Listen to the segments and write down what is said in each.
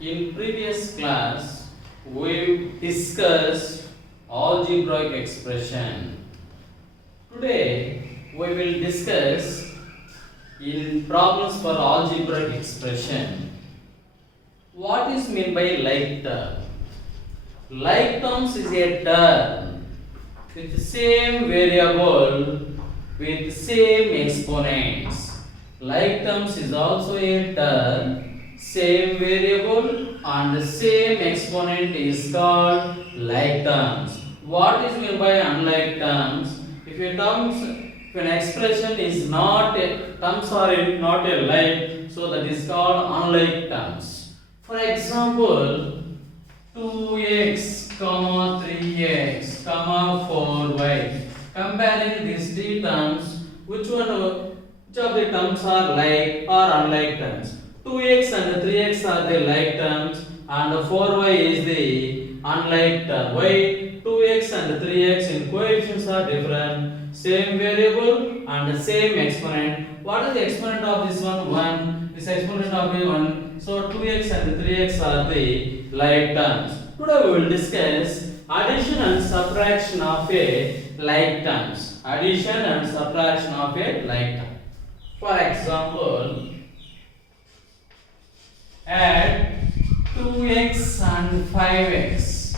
In previous class, we discussed algebraic expression. Today, we will discuss in problems for algebraic expression. What is meant by like term? Like terms is a term with the same variable with same exponents. Like terms is also a term, same variable and the same exponent is called like terms. What is meant by unlike terms? If an expression is not a terms are not a like, so that is called unlike terms. For example, 2x, 3x, 4y. Comparing these three terms, which of the terms are like or unlike terms? 2x and 3x are the like terms and 4y is the unlike term. Why? 2x and 3x in coefficients are different, same variable and same exponent. What is the exponent of this one? 1. This exponent of the 1. So 2x and 3x are the like terms. Today we will discuss addition and subtraction of a like terms. Addition and subtraction of a like term. For example, add 2x and 5x.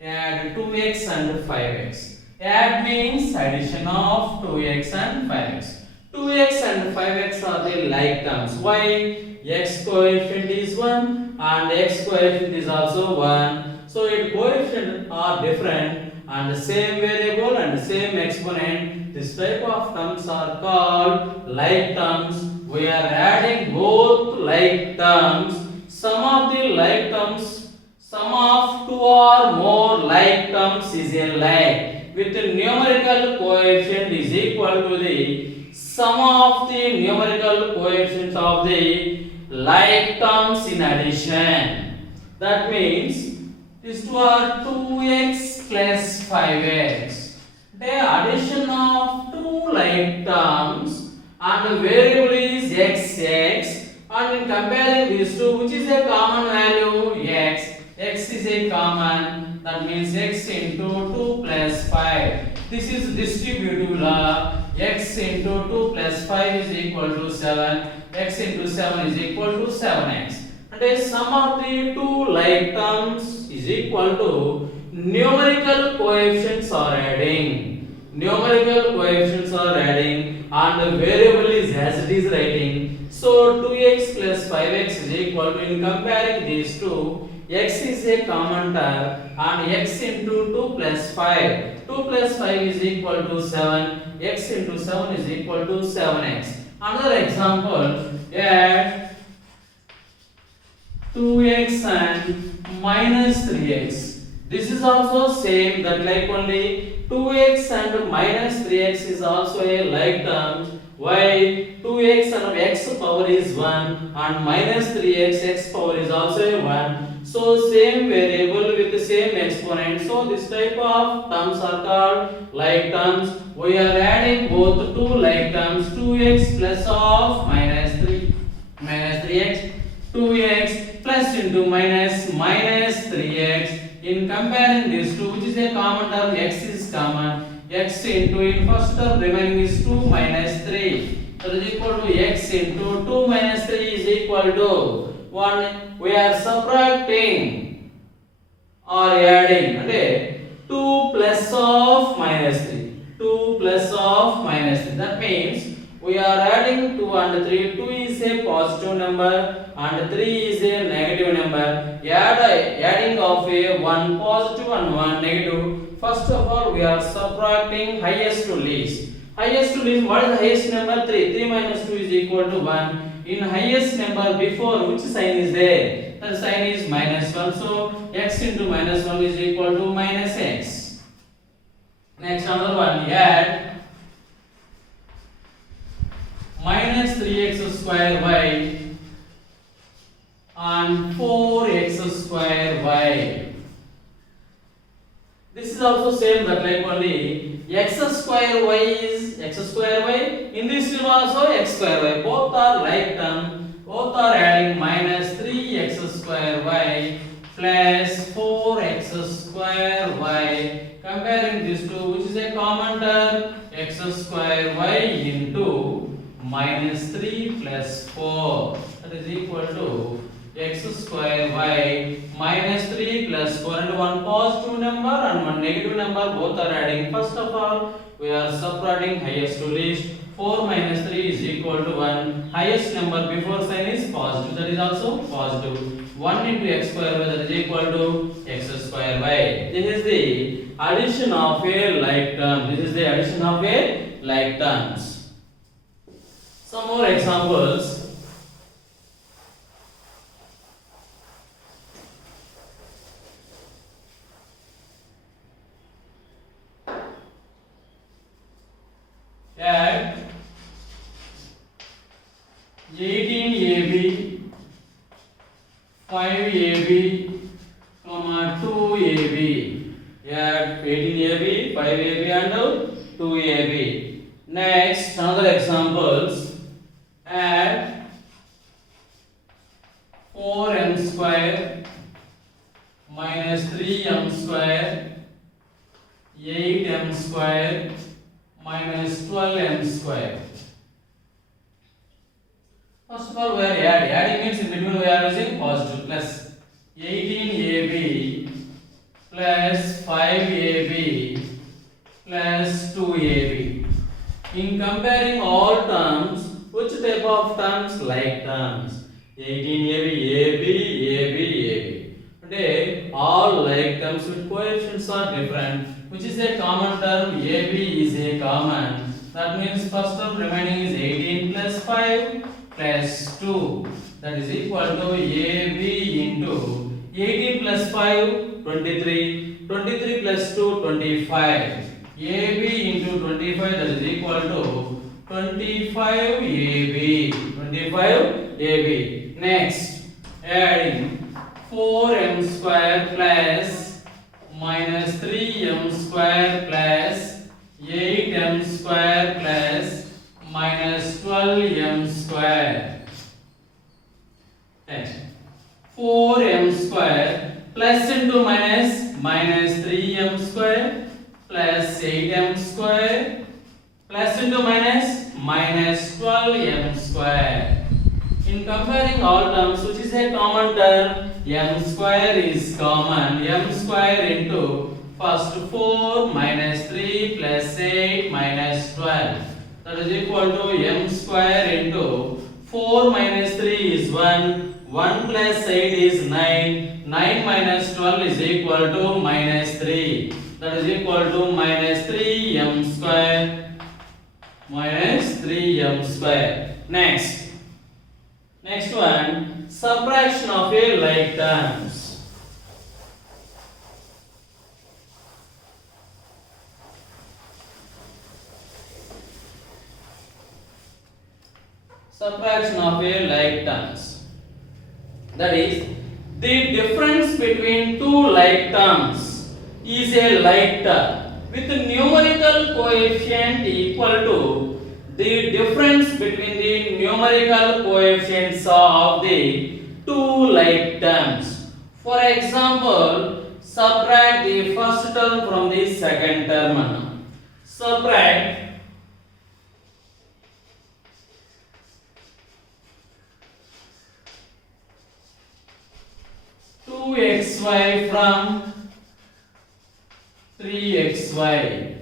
Add 2x and 5x. Add means addition of 2x and 5x. 2x and 5x are the like terms. Why? X coefficient is 1 and x coefficient is also 1. So its coefficients are different and the same variable and the same exponent. This type of terms are called like terms. We are adding both like terms. Sum of the like terms, sum of two or more like terms is a like, with the numerical coefficient is equal to the sum of the numerical coefficients of the like terms in addition. That means these two are 2x plus 5x. The addition of two like terms and the variable is x, and in comparing these two, which is a common value? X is a common, that means x into 2 plus 5. This is distributive law. X into 2 plus 5 is equal to 7. X into 7 is equal to 7x. And the sum of the two like terms is equal to numerical coefficients are adding. Numerical coefficients are adding and the variable is as it is writing. So 2x plus 5x is equal to, in comparing these two, x is a common term and x into 2 plus 5. 2 plus 5 is equal to 7. X into 7 is equal to 7x. Another example, add 2x and minus 3x. This is also same, that like only 2x and minus 3x is also a like term. Why? 2x and x power is 1 and minus 3x x power is also 1. So same variable with the same exponent. So this type of terms are called like terms. We are adding both two like terms, 2x plus of minus 3x, 2x plus into minus 3x. In comparing these two, which is a common term, x is common. X into, in first term remaining is 2 minus 3. So this is equal to x into 2 minus 3 is equal to 1. We are subtracting or adding. Okay? 2 plus of minus 3. 2 plus of minus 3. That means we are adding 2 and 3. 2 is a positive number and 3 is a negative number. Adding of a 1 positive and 1 negative. First of all, we are subtracting highest to least. Highest to least, what is the highest number? 3. 3 minus 2 is equal to 1. In highest number before, which sign is there? The sign is minus 1. So x into minus 1 is equal to minus x. Next, another one, add minus 3x square y and 4x square y. This is also same, that like only x square y is x square y. In this one also x square y. Both are like term. Both are adding minus 3x is equal to x square y minus 3 plus 4 and one positive number and one negative number, both are adding. First of all, we are subtracting highest to least. 4 minus 3 is equal to 1. Highest number before sign is positive, that is also positive. 1 into x square y, that is equal to x square y. This is the addition of a like term. This is the addition of a like terms. Some more examples. Add 18ab, 5ab, 2ab. Add 18ab, 5ab and 2ab. Next, another examples. Add 4m square minus 3m square, 8m square minus 12m square. First of all, we are adding means in between we are using positive plus 18ab plus 5ab plus 2ab. In comparing all terms, which type of terms? Like terms. 18ab, ab. Today, all like terms with coefficients are different. Which is a common term? AB is a common. That means first term remaining is 18 plus 5 plus 2. That is equal to AB into 18 plus 5, 23. 23 plus 2, 25. AB into 25, that is equal to 25 AB. 25 AB. Next, adding 4m square plus minus 3m square plus 8m square plus minus 12m square. Next, 4m square plus into minus, minus 3m square plus 8m square plus into minus, minus 12m square. In comparing all terms, which is a common term? M square is common. M square into first 4 minus 3 plus 8 minus 12. That is equal to m square into 4 minus 3 is 1. 1 plus 8 is 9. 9 minus 12 is equal to minus 3. That is equal to minus 3m square. Minus 3m square. Next one, subtraction of a like terms. Subtraction of a like terms. That is, the difference between two like terms is a like term with numerical coefficient equal to the difference between the numerical coefficients of the two like terms. For example, subtract the first term from the second term. Subtract 2xy from 3xy.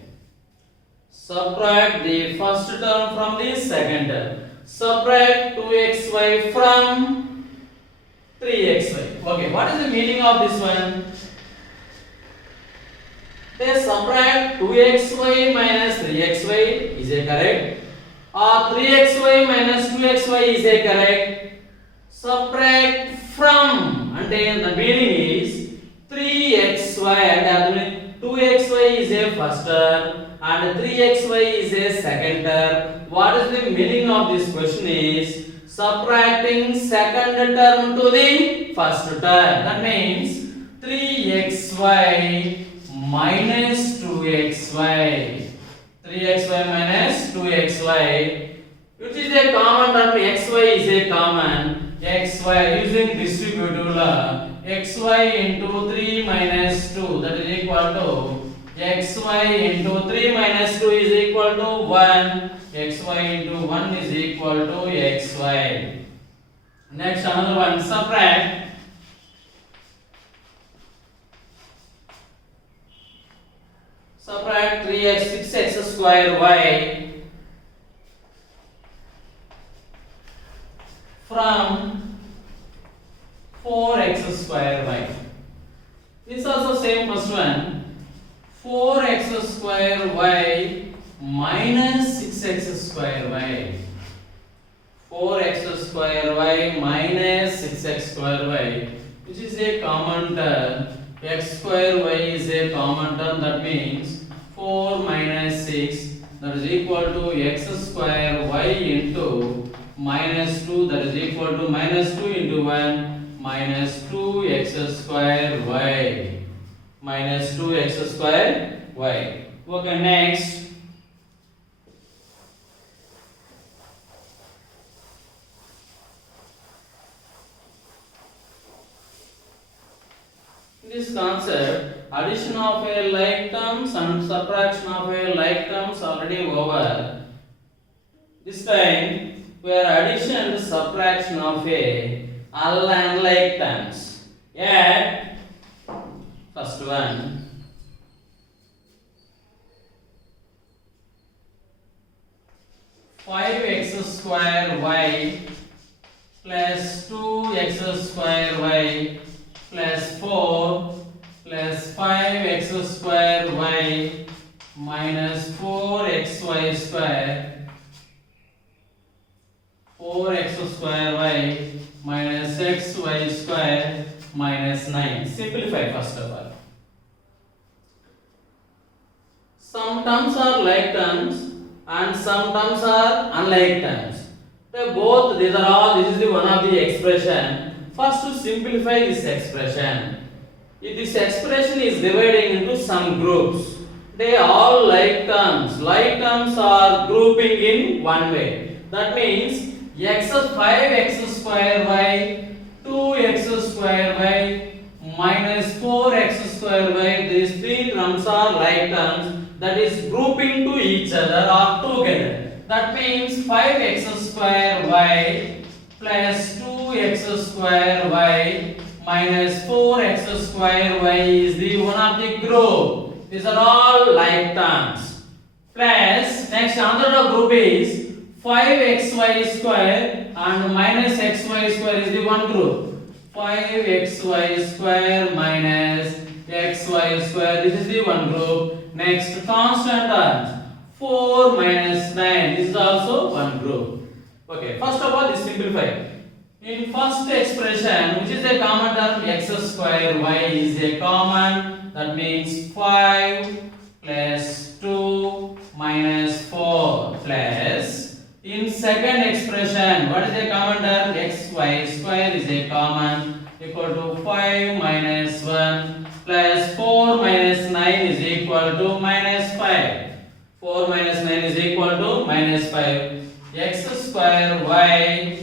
Subtract the first term from the second term. Subtract 2xy from 3xy. Okay, what is the meaning of this one? They subtract 2xy minus 3xy. Is it correct? Or 3xy minus 2xy. Is it correct? Subtract from, and then the meaning is 3xy and 2xy is a first term and 3xy is a second term. What is the meaning of this question is subtracting second term to the first term. That means 3xy minus 2xy. 3xy minus 2xy, which is a common term. Xy is a common. Xy using distributive law. Xy into 3 minus 2, that is equal to xy into 3 minus 2 is equal to 1. Xy into 1 is equal to xy. Next another one, subtract 3x 6x square y from 4x square y. This also same first one. 4x square y minus 6x square y. 4x square y minus 6x square y, which is a common term. X square y is a common term, that means 4 minus 6, that is equal to x square y into minus 2, that is equal to minus 2 into 1 minus 2x square y. Minus 2x square y. Okay, next. This concept, addition of a like terms and subtraction of a like terms already over. This time we are addition and subtraction of a unlike terms. Add first one. Five x square y plus 2x square y plus 4 plus 5x square y minus 4xy square. 4x square y minus xy square minus 9. Simplify first of all. Some terms are like terms and some terms are unlike terms. These are all, this is the one of the expression. First, to simplify this expression, if this expression is dividing into some groups, they all like terms. Like terms are grouping in one way. That means x 5x square y, 2x square y, minus 4x square y. These three terms are like terms, that is grouping to each other or together. That means 5x square y plus 2x square y minus 4x square y is the one of the group. These are all like terms. Plus, next another group is 5xy square and minus xy square is the one group. 5xy square minus xy square, this is the one group. Next, constant terms. 4 minus 9, this is also one group. Okay, first of all, this simplify. In first expression, which is a common term, x square y is a common, that means 5 plus 2 minus 4 plus. In second expression, what is a common term? xy square is a common, equal to 5 minus 1 plus 4 minus 9 is equal to minus 5. 4 minus 9 is equal to minus 5. X square y,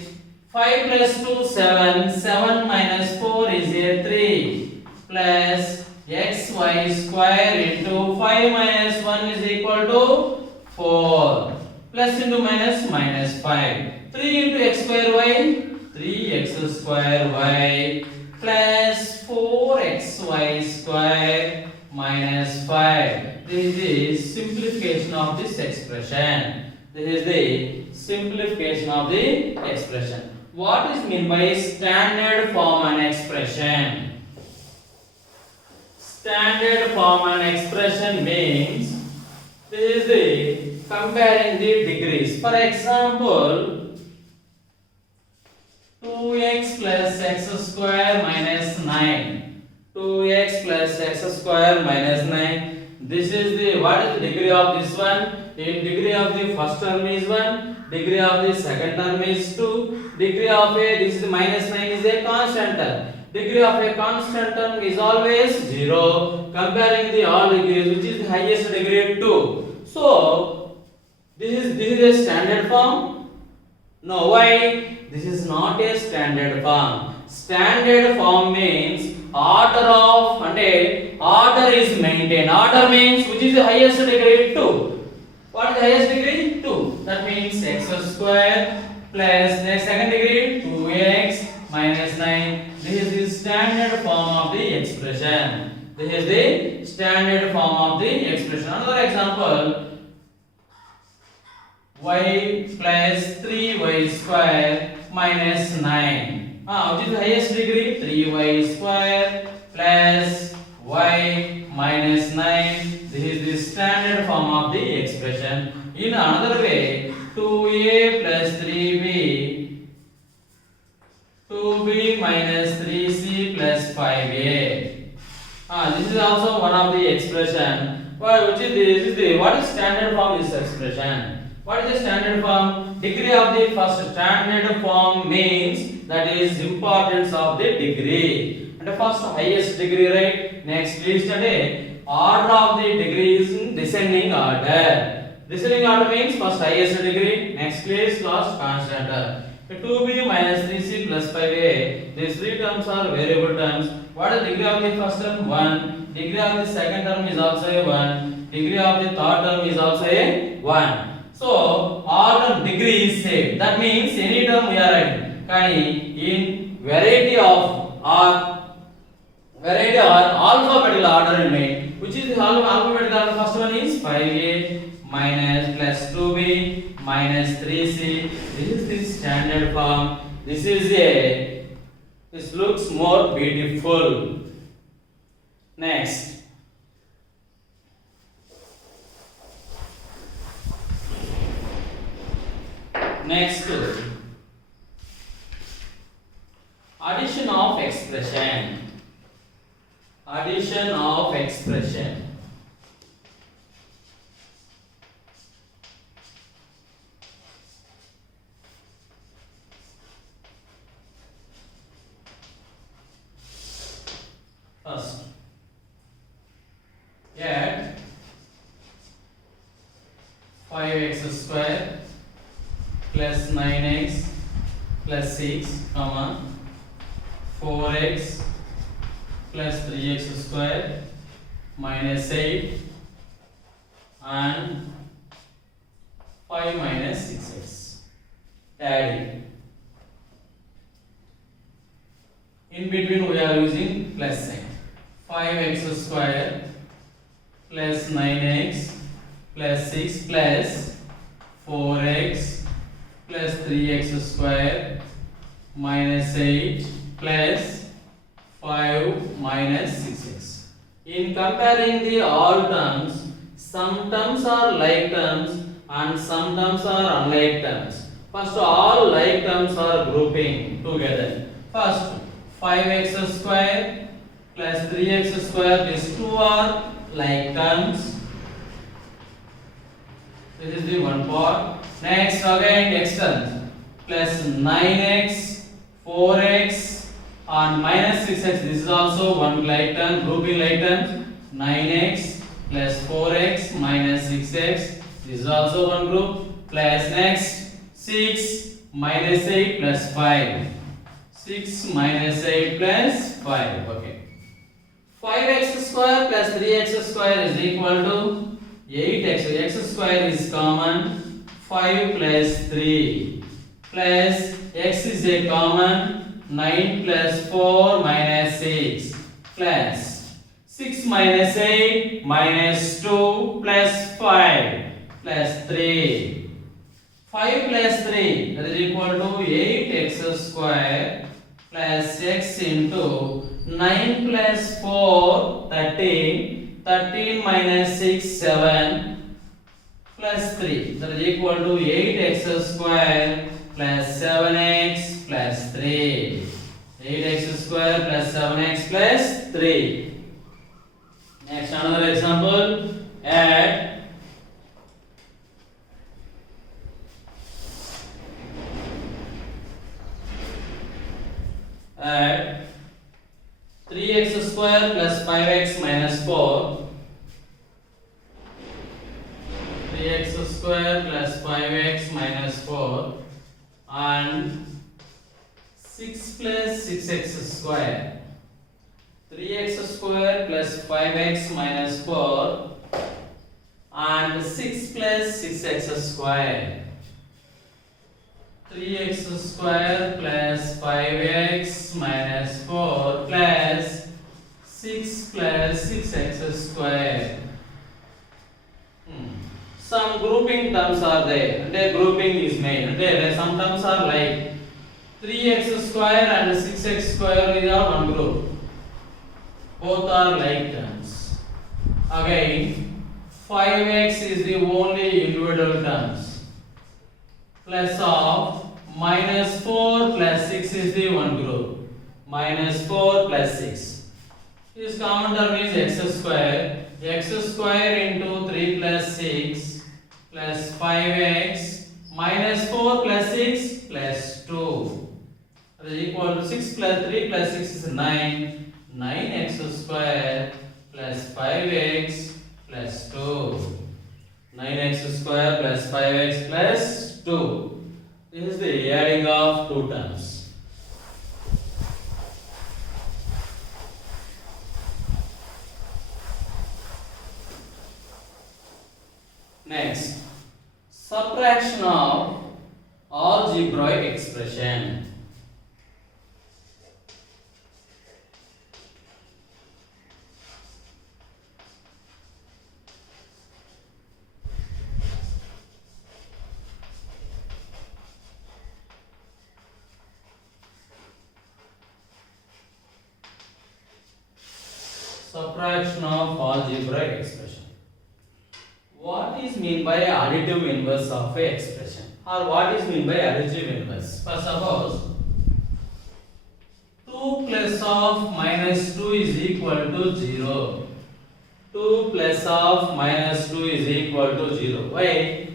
5 plus 2 7, 7 minus 4 is a 3 plus xy square into 5 minus 1 is equal to 4 plus into minus minus 5. 3 into x square y, 3x square y plus 4xy square minus 5. This is the simplification of this expression. This is the simplification of the expression. What is meant by standard form and expression? Standard form and expression means this is the comparing the degrees. For example, 2x plus x square minus 9. 2x plus x square minus 9. This is the, what is the degree of this one? In degree of the first term is 1, degree of the second term is 2, degree of a, this is minus 9 is a constant term. Degree of a constant term is always 0. Comparing the all degrees, which is the highest degree 2. So this is a standard form? No, why? This is not a standard form. Standard form means order of, order is maintained. Order means which is the highest degree 2. What is the highest degree? 2. That means x square plus the second degree 2x minus 9. This is the standard form of the expression. This is the standard form of the expression. Another example, y plus 3y square minus 9. Which is the highest degree? 3y square plus y minus 9. This is the standard form of the expression. In another way, 2a plus 3b, 2b minus 3c plus 5a. This is also one of the expression. Which is this? What is standard form of this expression? What is the standard form? Degree of the first standard form means that is importance of the degree. And the first highest degree, right? Next please study order of the degree is in descending order. Descending order means first highest degree, next place last constant. 2b minus 3c plus 5a. These three terms are variable terms. What is the degree of the first term? 1. Degree of the second term is also a 1. Degree of the third term is also a 1. So order degree is same. That means any term we are writing. Kani in variety or alphabetical order in made. Which is the alphabetical order? First one is 5a minus plus 2b minus 3c. This is the standard form. This looks more beautiful. Next. Addition of expression. Addition of expression. First, add 5x square plus 9x plus 6, 4x plus 3x square minus 8 and 5 minus 6x. Adding. In between we are using plus sign. 5x square plus 9x plus 6 plus 4x plus 3x square minus 8 plus 5 minus 6x. In comparing the all terms, some terms are like terms and some terms are unlike terms. First, all like terms are grouping together. First, 5x square plus 3x square, these two are like terms. This is the one part. Next, again next term plus 9x, 4x and minus 6x. This is also one like term, grouping like terms. 9x plus 4x minus 6x. This is also one group. Plus next 6 minus 8 plus 5. 6 minus 8 plus 5. Okay. 5x square plus 3x square is equal to 8x. X square is common. 5 plus 3 plus x is a common. 9 plus 4 minus 6 plus 6 minus 8 minus 2 plus 5 plus 3. 5 plus 3 that is equal to 8x square plus x into 9 plus 4 13. 13 minus 6 7 plus 3 that is equal to 8x square plus 7x plus 3. 8x square plus 7x plus 3. Next, another example. Add add 3x square plus 5x minus 4. 3x square plus 5x minus 4 and 6 plus 6x square. 3x square plus 5x minus 4 and 6 plus 6x square. 3x square plus 5x minus 4 plus 6 plus 6x square. Some grouping terms are there. The grouping is made. There some terms are like 3x square and 6x square is one group. Both are like terms. Again, 5x is the only individual terms. Plus of minus 4 plus 6 is the one group. Minus 4 plus 6. This common term is x square. X square into 3 plus 6 plus 5x minus 4 plus 6 plus 2. That is equal to 6 plus 3 plus 6 is 9. 9x square plus 5x plus 2. 9x square plus 5x plus 2. This is the adding of two terms. Next, subtraction of algebraic expression. Subtraction of algebraic expression. What is mean by additive inverse of a expression, or what is mean by additive inverse? For suppose 2 plus of minus 2 is equal to 0. 2 plus of minus 2 is equal to 0. Why?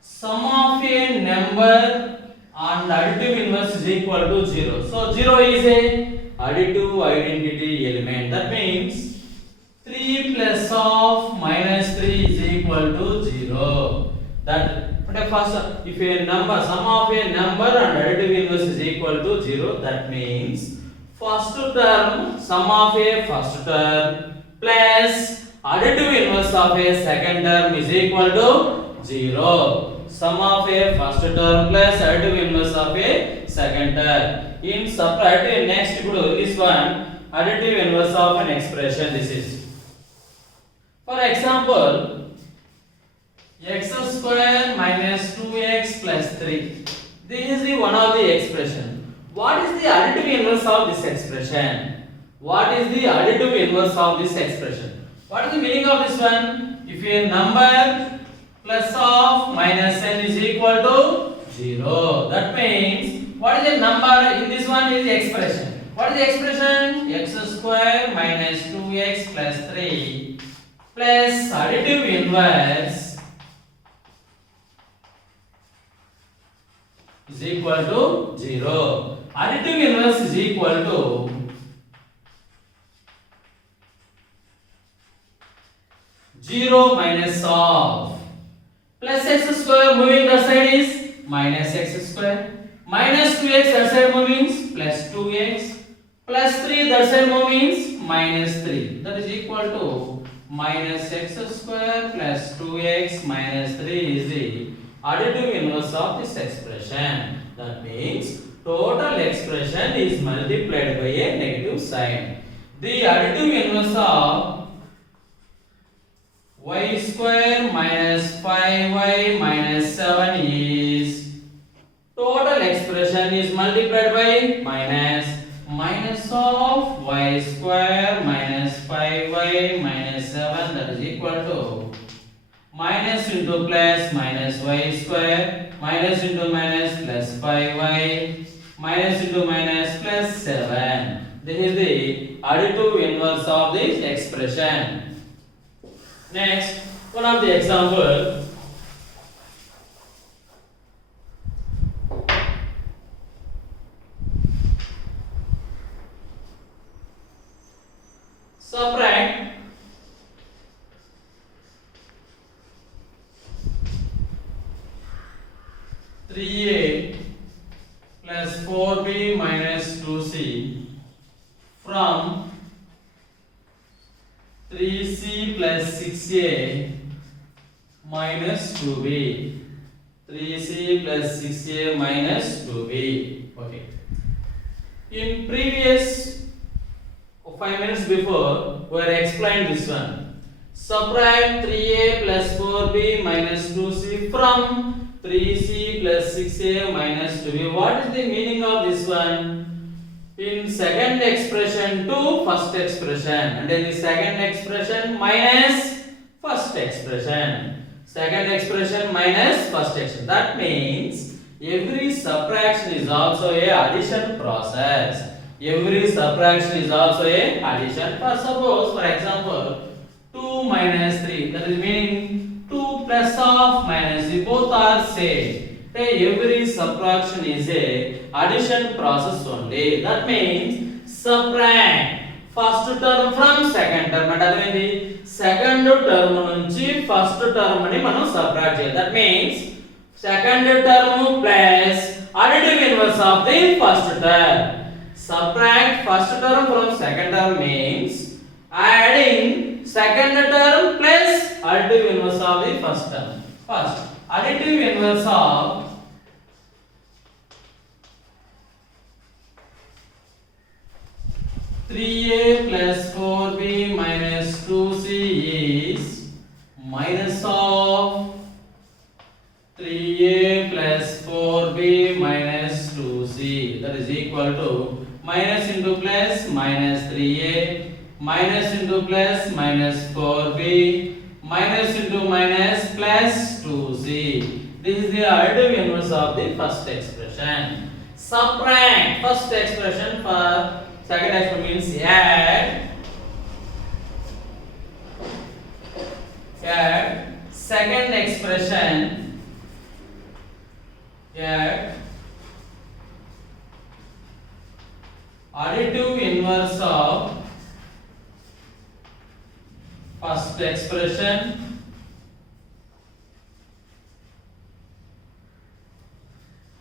Sum of a number and additive inverse is equal to 0. So 0 is a additive identity element. That means 3 plus of minus 3 is equal to 0. That, but first, if a number, sum of a number and additive inverse is equal to 0, that means first term, sum of a first term plus additive inverse of a second term is equal to 0. Sum of a first term plus additive inverse of a second term. In separate, next this one, additive inverse of an expression. This is. For example, x square minus 2x plus 3. This is the one of the expression. What is the additive inverse of this expression? What is the additive inverse of this expression? What is the meaning of this one? If a number plus of minus n is equal to 0, that means what is the number in this one is the expression. What is the expression? X square minus 2x plus 3 plus additive inverse is equal to 0. Additive inverse is equal to zero minus of plus x square moving the side is minus x square, minus 2x that side moving plus 2x, plus 3 that side moving minus 3. That is equal to minus x square plus 2x minus 3 is the additive inverse of this expression. That means total expression is multiplied by a negative sign. The additive inverse of y square minus 5y minus 7 is total expression is multiplied by minus of y square minus 5y minus 7, that is equal to minus into plus minus y square minus into minus plus 5y minus into minus plus 7. This is the additive inverse of this expression. Next, one of the example. Subtract 3a plus 4b minus 2c from 3c plus 6a minus 2b. 3c plus 6a minus 2b. Okay. In previous 5 minutes before, we had explained this one. Subtract 3a plus 4b minus 2c from 3c plus 6a minus 2b. What is the meaning of this one? In second expression to first expression, and in the second expression minus first expression. Second expression minus first expression. That means every subtraction is also a addition process. Every subtraction is also a addition. For suppose, for example, 2 minus 3. That is meaning 2 plus of minus 3. Both are same. Every subtraction is a addition process only. That means subtract first term from second term. And that means second term nunchi first term ni manam subtract cheyali. That means second term plus additive inverse of the first term. Subtract first term from second term means adding second term plus additive inverse of the first term. First, additive inverse of 3a plus 4b minus 2c is minus of 3a plus 4b minus 2c. That is equal to minus into plus minus 3a minus into plus minus 4b minus into minus plus 2c. This is the additive inverse of the first expression. Subtract first expression for second expression means add second expression, add additive inverse of first expression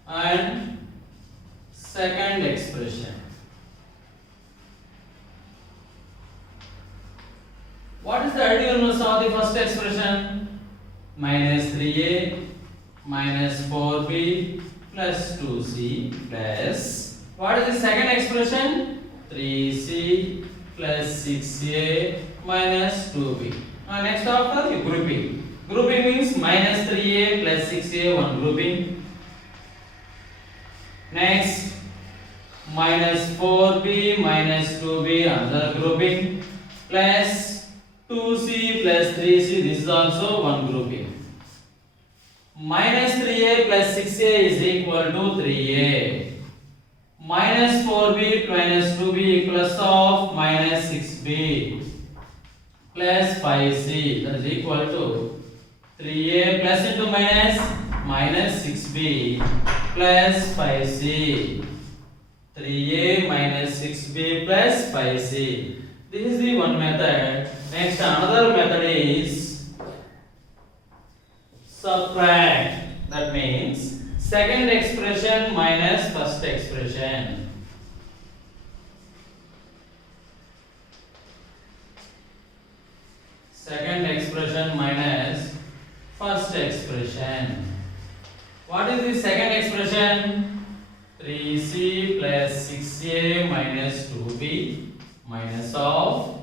and second expression. What is the additive inverse of the first expression? Minus 3a minus 4b plus 2c plus, what is the second expression? 3c plus 6a minus 2b. Now next after the grouping. Grouping means minus 3a plus 6a, one grouping. Next minus 4b minus 2b, another grouping, plus 2c plus 3c, this is also one grouping. Minus 3a plus 6a is equal to 3a. Minus 4b minus 2b plus of minus 6b plus 5c, that is equal to 3a plus into minus minus 6b plus 5c. 3a minus 6b plus 5c. This is the one method. Next, another method is subtract. That means second expression minus first expression. Second expression minus first expression. What is the second expression? 3c plus 6a minus 2b minus of,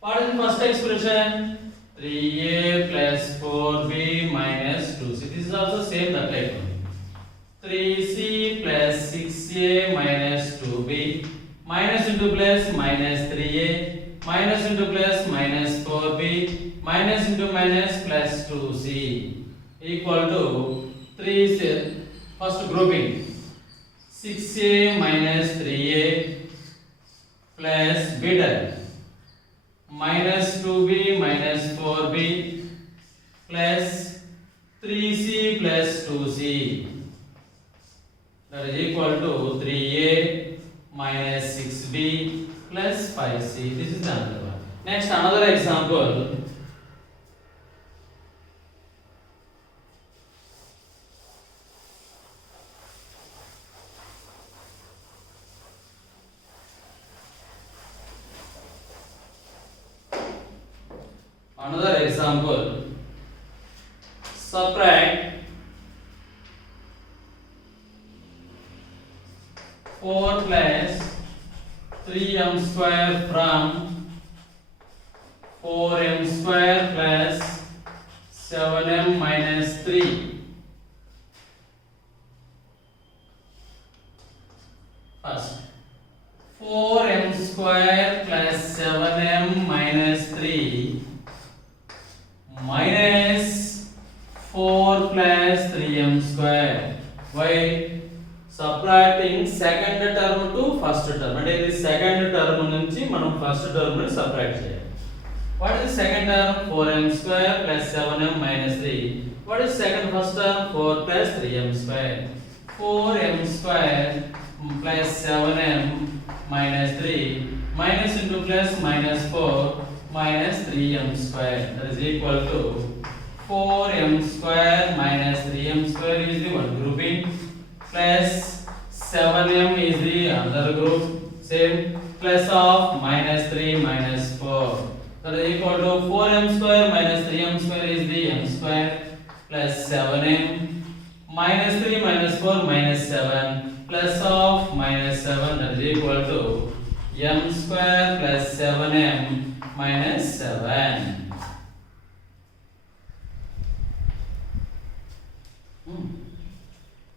what is the first expression? 3a plus 4b minus 2c. This is also same that type. 3c plus 6a minus 2b minus into plus minus 3a minus into plus minus 4b minus into minus plus 2c equal to 3c. First grouping 6a minus 3a plus beta minus 2b minus 4b plus 3c plus 2c, that is equal to 3a minus 6b plus 5c. This is the another one. Next, another example. Another example, subtract 4 plus 3m square from 4m square plus 7m minus 3. First, 4m square plus 7m minus 3 minus 4 plus 3m square. Why? Subtracting second term to first term. అంటే ఇది second term నుంచి మనం first term ని subtract చేయాలి. What is second term? 4m square plus 7m minus 3. What is second first term? 4 plus 3m square. 4m square plus 7m minus 3 minus into plus minus 4 minus 3m square. That is equal to 4m square minus 3m square is the one grouping plus 7m is the other group, same, plus of minus 3 minus 4. That is equal to 4m square minus 3m square is the m square plus 7m minus 3 minus 4 minus 7 plus of minus 7, that is equal to m square plus 7m minus 7.